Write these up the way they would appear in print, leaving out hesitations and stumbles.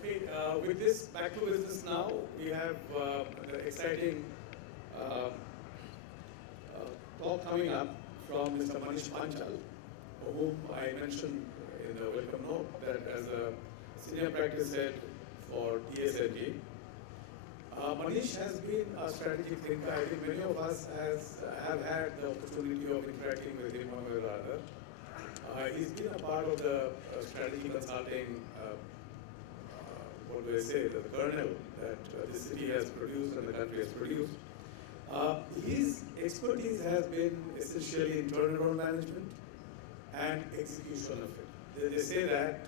Okay, with this back to business now, we have the exciting uh, talk coming up from Mr. Manish Panchal, whom I mentioned in the welcome note that as a senior practice head for TSMG. Manish has been a strategic thinker. I think many of us have had the opportunity of interacting with him one way or other. He's been a part of the strategy consulting, what do I say, the kernel that the city has produced and the country has produced. His expertise has been essentially in turnaround management and execution of it. They say that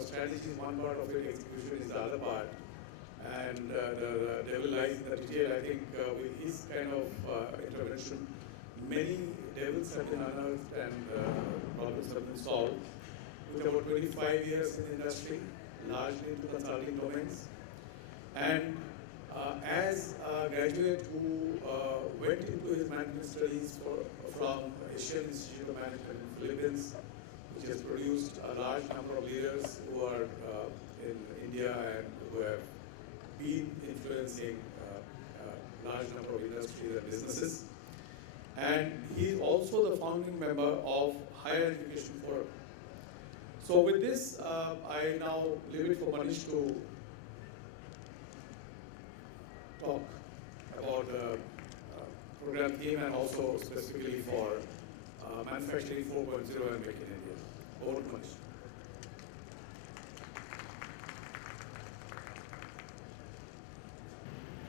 strategy is one part of it, execution is the other part, and the devil lies in the detail. I think with his kind of intervention, many devils have been unearthed and problems have been solved. With about 25 years in the industry, largely into consulting domains, and as a graduate who went into his management studies from Asian Institute of Management in the Philippines, which has produced a large number of leaders who are in India and who have been influencing a large number of industries and businesses. And he's also the founding member of Higher Education Forum. So with this, I now leave it for Manish to talk about the program theme and also specifically for Manufacturing 4.0 and Make in India. Over to Manish.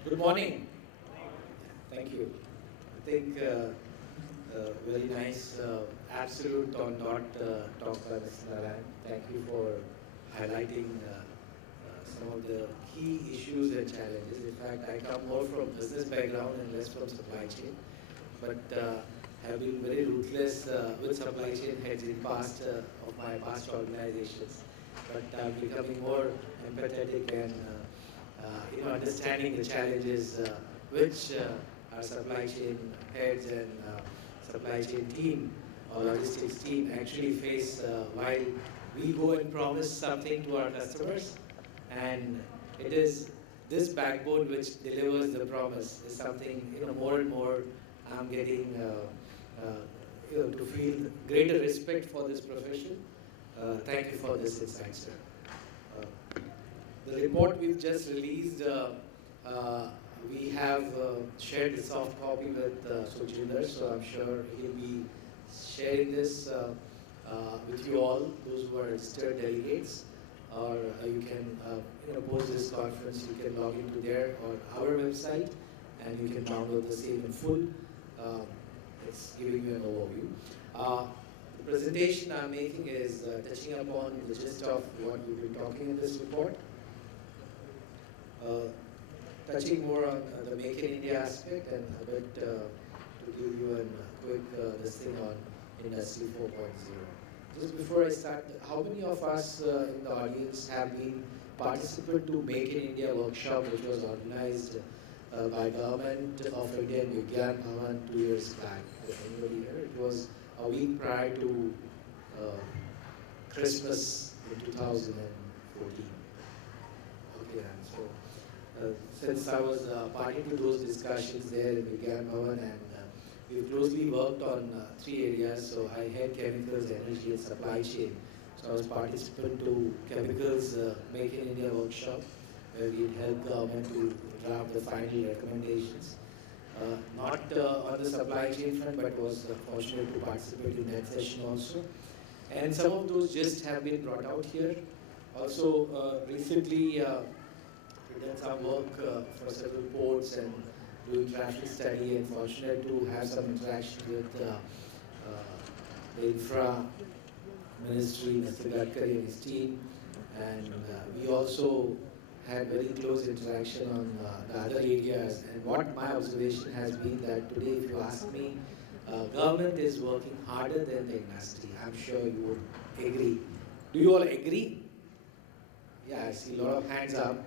Good morning. Thank you. I think very nice, absolute or not talk by Mr. Narayan. Thank you for highlighting some of the key issues and challenges. In fact, I come more from business background and less from supply chain, but have been very ruthless with supply chain heads in past of my past organizations. But I'm becoming more empathetic and understanding the challenges which our supply chain heads and supply chain team or logistics team actually face while we go and promise something to our customers, and it is this backbone which delivers the promise is something more and more I'm getting to feel greater respect for this profession. Thank you for this insight, sir. The report we've just released, we have shared the soft copy with Sujinder, so I'm sure he'll be sharing this with you all, those who are registered delegates, or you can post this conference, you can log into their or our website, and you can download the same in full. It's giving you an overview. The presentation I'm making is touching upon the gist of what we've been talking in this report. Touching more on the Make in India aspect and a bit to give you a quick listing on Industry 4.0. Just before I start, how many of us in the audience have been participant to Make in India workshop, which was organized by Government of India in Vigyan Bhavan 2 years back? Anybody here? It was a week prior to Christmas in 2014. Okay, and so since I was party to those discussions there in Vigyan Bhavan, and we've closely worked on 3 areas. So I had chemicals, energy, and supply chain. So I was participant to chemicals Make in India workshop, where we helped government to draft the final recommendations. Not on the supply chain front, but was fortunate to participate in that session also. And some of those just have been brought out here. Also, recently, we've done some work for several ports and doing traffic study, and fortunate to have some interaction with the infra ministry, Mr. Gadkari and his team. And we also had very close interaction on the other areas. And what my observation has been that today, if you ask me, government is working harder than the industry. I'm sure you would agree. Do you all agree? Yeah, I see a lot of hands up,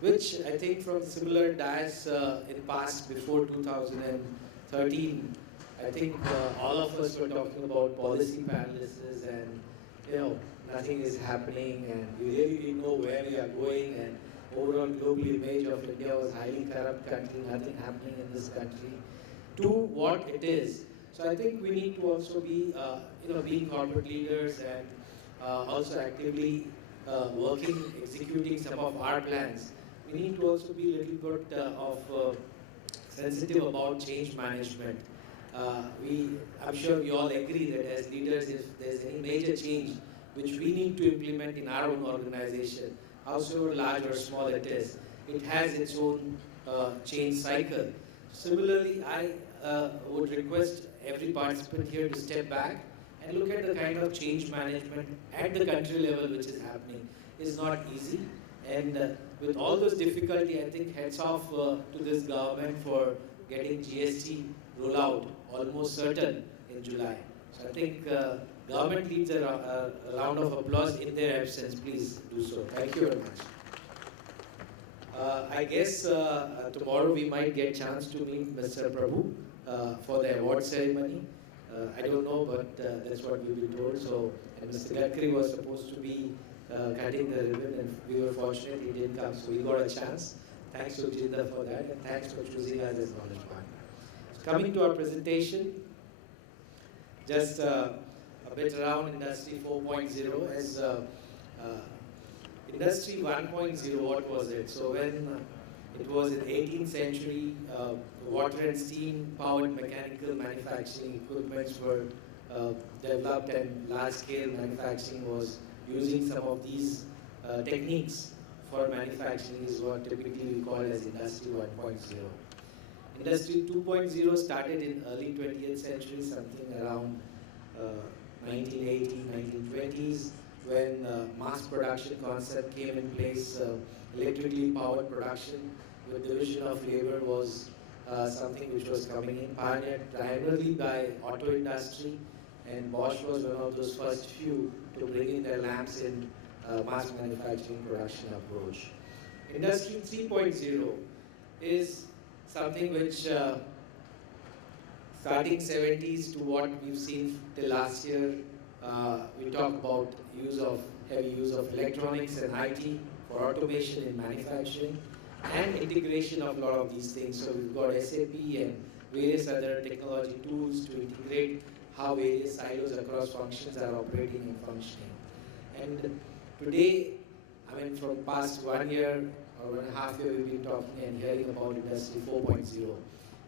which I think from similar dais in past before 2013, I think all of us were talking about policy paralysis and nothing is happening and we really didn't know where we are going, and overall global image of India was highly corrupt country, nothing happening in this country, to what it is. So I think we need to also be, being corporate leaders and also actively working, executing some of our plans. We need to also be a little bit sensitive about change management. I'm sure we all agree that as leaders, if there's any major change which we need to implement in our own organization, however large or small it is, it has its own change cycle. Similarly, I would request every participant here to step back and look at the kind of change management at the country level which is happening. Is not easy, and with all those difficulty, I think hats off to this government for getting GST rollout almost certain in July. So I think government needs a round of applause in their absence. Please do so. Thank you very much. I guess tomorrow we might get a chance to meet Mr. Prabhu for the award ceremony. I don't know, but that's what we've been told. So, and Mr. Gadkari was supposed to be cutting the ribbon, and we were fortunate he didn't come, so we got a chance. Thanks to Jinder for that, and thanks for choosing us as knowledge partner. So coming to our presentation, just a bit around Industry 4.0. As Industry 1.0, what was it? So when it was in the 18th century, water and steam powered mechanical manufacturing equipments were developed, and large-scale manufacturing was using some of these techniques for manufacturing is what typically we call as Industry 1.0. Industry 2.0 started in early 20th century, something around 1980s, 1920s, when mass production concept came in place. Electrically powered production with division of labor was something which was coming in, pioneered primarily by auto industry, and Bosch was one of those first few to bring in their lamps in mass manufacturing production approach. Industry 3.0 is something which starting 70s to what we've seen till last year, we talk about heavy use of electronics and IT for automation in manufacturing and integration of a lot of these things. So we've got SAP and various other technology tools to integrate how various silos across functions are operating and functioning. And today, from past 1 year or 1.5 years, we've been talking and hearing about Industry 4.0.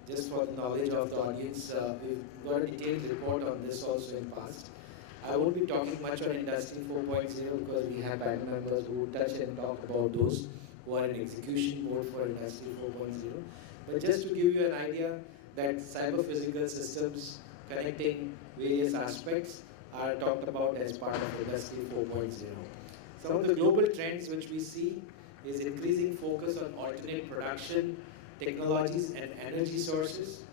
Just for the knowledge of the audience, we've got a detailed report on this also in past. I won't be talking much on Industry 4.0 because we have panel members who touch and talk about those who are in execution mode for Industry 4.0. But just to give you an idea that cyber-physical systems connecting various aspects are talked about as part of Industry 4.0. Some of the global trends which we see is increasing focus on alternate production technologies and energy sources,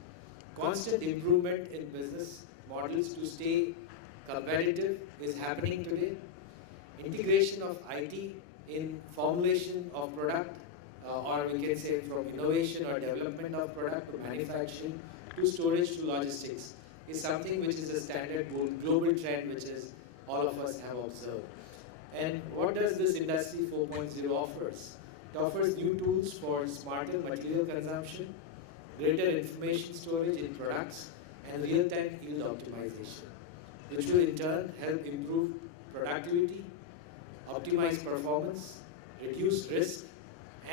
constant improvement in business models to stay competitive is happening today, integration of IT in formulation of product, or we can say from innovation or development of product to manufacturing to storage to logistics is something which is a standard global trend which is all of us have observed. And what does this Industry 4.0 offers? It offers new tools for smarter material consumption, greater information storage in products, and real-time yield optimization, which will in turn help improve productivity, optimize performance, reduce risk,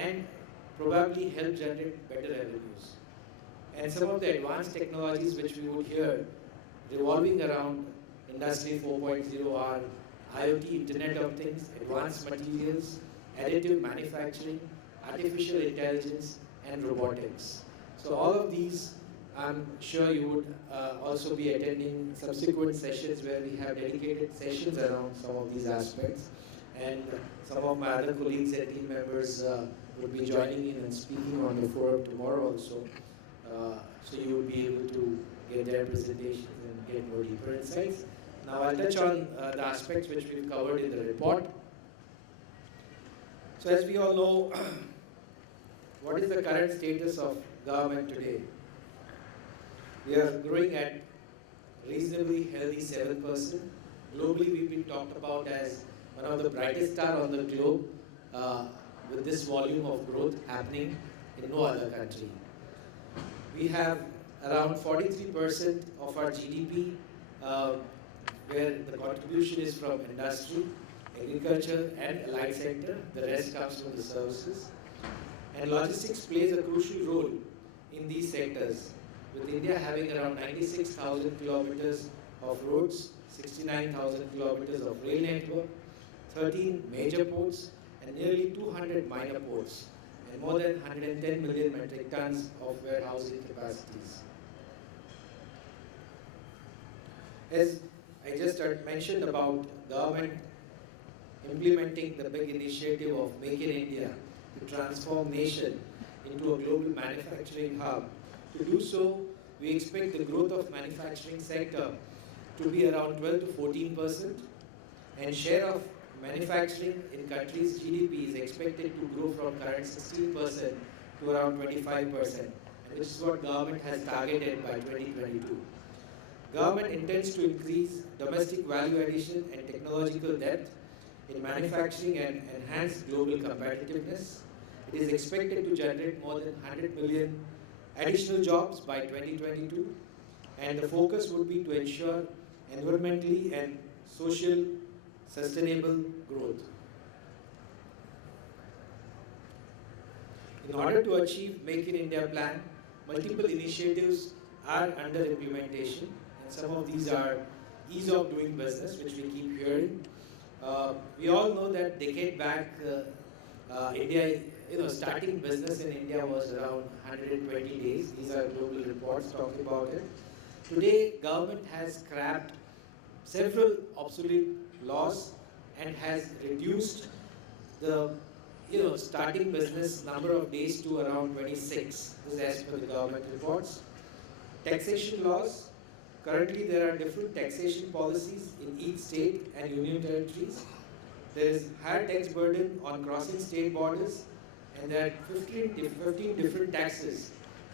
and probably help generate better revenues. And some of the advanced technologies which we would hear revolving around Industry 4.0 are IoT, Internet of Things, advanced materials, additive manufacturing, artificial intelligence, and robotics. So all of these, I'm sure you would also be attending subsequent sessions where we have dedicated sessions around some of these aspects. And some of my other colleagues and team members would be joining in and speaking on the forum tomorrow also. So you will be able to get their presentations and get more deeper insights. Now I'll touch on the aspects which we've covered in the report. So as we all know, what is the current status of government today? We are growing at reasonably healthy 7%, globally we've been talked about as one of the brightest star on the globe, uh, with this volume of growth happening in no other country. We have around 43% of our GDP, uh, where the contribution is from industry, agriculture and allied sector. The rest comes from the services. And logistics plays a crucial role in these sectors, with India having around 96,000 kilometers of roads, 69,000 kilometers of rail network, 13 major ports, and nearly 200 minor ports, and more than 110 million metric tons of warehousing capacities. As I just mentioned about government implementing the big initiative of Make in India to transform nation into a global manufacturing hub. To do so, we expect the growth of manufacturing sector to be around 12 to 14%, and share of manufacturing in country's GDP is expected to grow from current 16% to around 25%, and this is what government has targeted by 2022. Government intends to increase domestic value addition and technological depth in manufacturing and enhance global competitiveness. It is expected to generate more than 100 million additional jobs by 2022, and the focus would be to ensure environmentally and social sustainable growth. In order to achieve Make in India plan, multiple initiatives are under implementation, and some of these are ease of doing business, which we keep hearing. We all know that decade back, India, starting business in India was around 120 days. These are global reports talking about it. Today, government has scrapped several obsolete laws and has reduced the starting business number of days to around 26. This is as per the government reports. Taxation laws. Currently, there are different taxation policies in each state and union territories. There is higher tax burden on crossing state borders, and there are 15 different taxes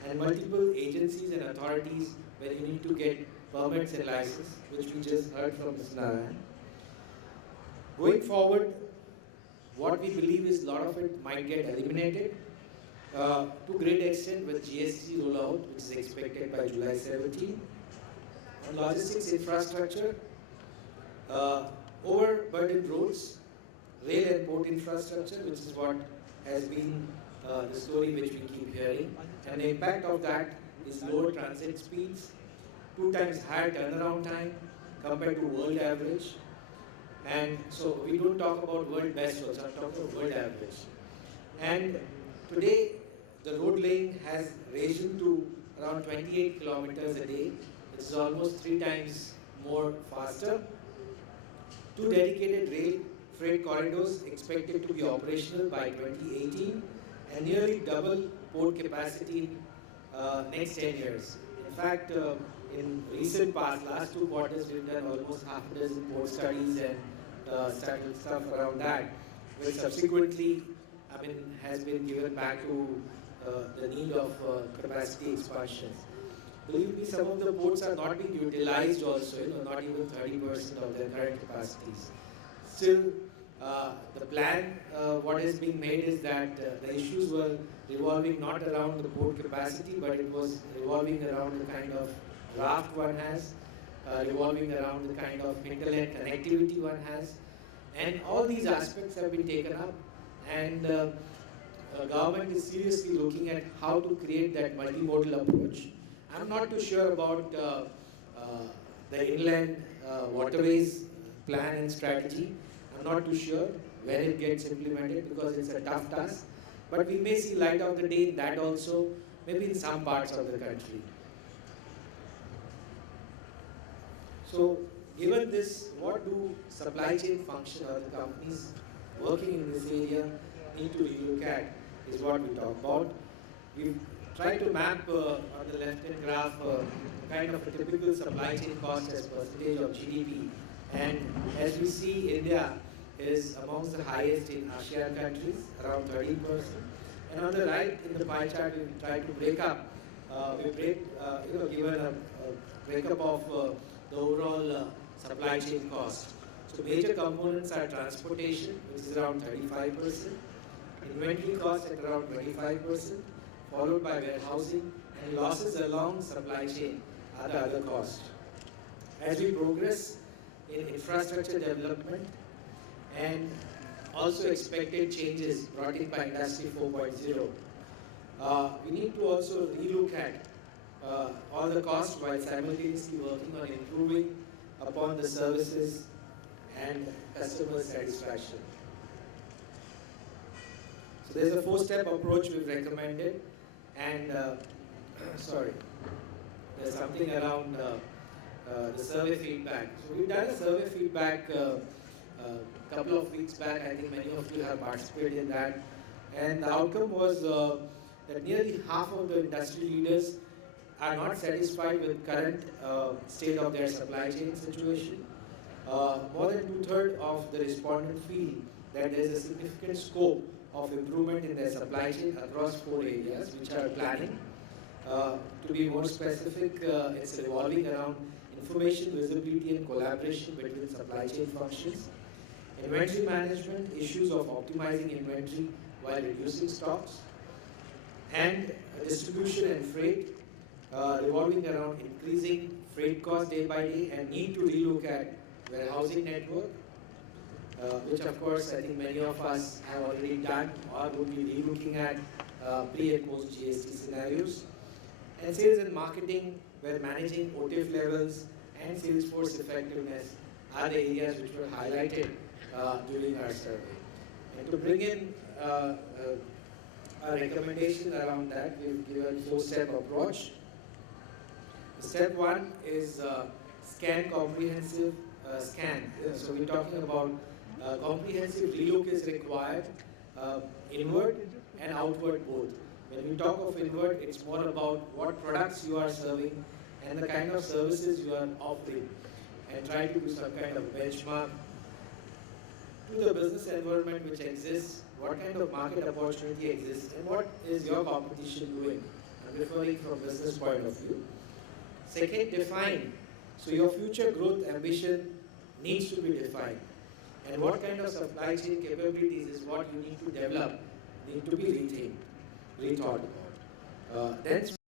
and multiple agencies and authorities where you need to get permits and license, which we just heard from Mr. Narayan. Going forward, what we believe is a lot of it might get eliminated to great extent with GST rollout, which is expected by July 17. On logistics infrastructure, overburdened roads, rail and port infrastructure, which is what has been the story which we keep hearing. And the impact of that is lower transit speeds, 2 times higher turnaround time compared to world average. And so we don't talk about world best roads, I'm talking about world average. And today, the road laying has risen to around 28 kilometers a day. This is almost 3 times more faster. 2 dedicated rail freight corridors expected to be operational by 2018, and nearly double port capacity next 10 years. In fact, in recent past, last 2 quarters, we've done almost half a dozen port studies and started stuff around that, which subsequently, has been given back to the need of capacity expansion. Believe me, some of the ports are not being utilized also, not even 30% of their current capacities. Still, the plan, what is being made is that the issues were revolving not around the port capacity, but it was revolving around the kind of raft one has, revolving around the kind of hinterland connectivity one has. And all these aspects have been taken up, and government is seriously looking at how to create that multimodal approach. I'm not too sure about the inland waterways plan and strategy. I'm not too sure when it gets implemented because it's a tough task. But we may see light of the day in that also, maybe in some parts of the country. So, given this, what do supply chain function or the companies working in this area need to relook at is what we talk about. We've tried to map on the left-hand graph kind of a typical supply chain cost as percentage of GDP. And as we see, India is amongst the highest in ASEAN countries, around 13%. And on the right in the pie chart, we try to break up, given a breakup of the overall supply chain cost. So major components are transportation, which is around 35%, inventory cost at around 25%, followed by warehousing, and losses along supply chain are the other costs. As we progress in infrastructure development and also expected changes brought in by Industry 4.0, we need to also relook at all the costs while simultaneously working on improving upon the services and customer satisfaction. So there's a 4-step approach we've recommended, and there's something around the survey feedback. So we've done a survey feedback a couple of weeks back. I think many of you have participated in that, and the outcome was that nearly half of the industry leaders are not satisfied with current state of their supply chain situation. More than 2/3 of the respondents feel that there is a significant scope of improvement in their supply chain across 4 areas, which are planning. To be more specific, it's revolving around information visibility and collaboration between supply chain functions, inventory management, issues of optimizing inventory while reducing stocks, and distribution and freight, revolving around increasing freight costs day by day and need to relook at warehousing network, which of course I think many of us have already done or would be relooking at pre and post GST scenarios, and sales and marketing, where managing OTIF levels and sales force effectiveness are the areas which were highlighted during our survey. And to bring in a recommendation around that, we've given a 4-step approach. Step 1 is scan comprehensive scan. So we're talking about comprehensive relook is required, inward and outward both. When we talk of inward, it's more about what products you are serving and the kind of services you are offering, and try to do some kind of benchmark to the business environment which exists, what kind of market opportunity exists, and what is your competition doing. I'm referring from business point of view. Second, define. So your future growth ambition needs to be defined. And what kind of supply chain capabilities is what you need to develop, need to be rethought about. Then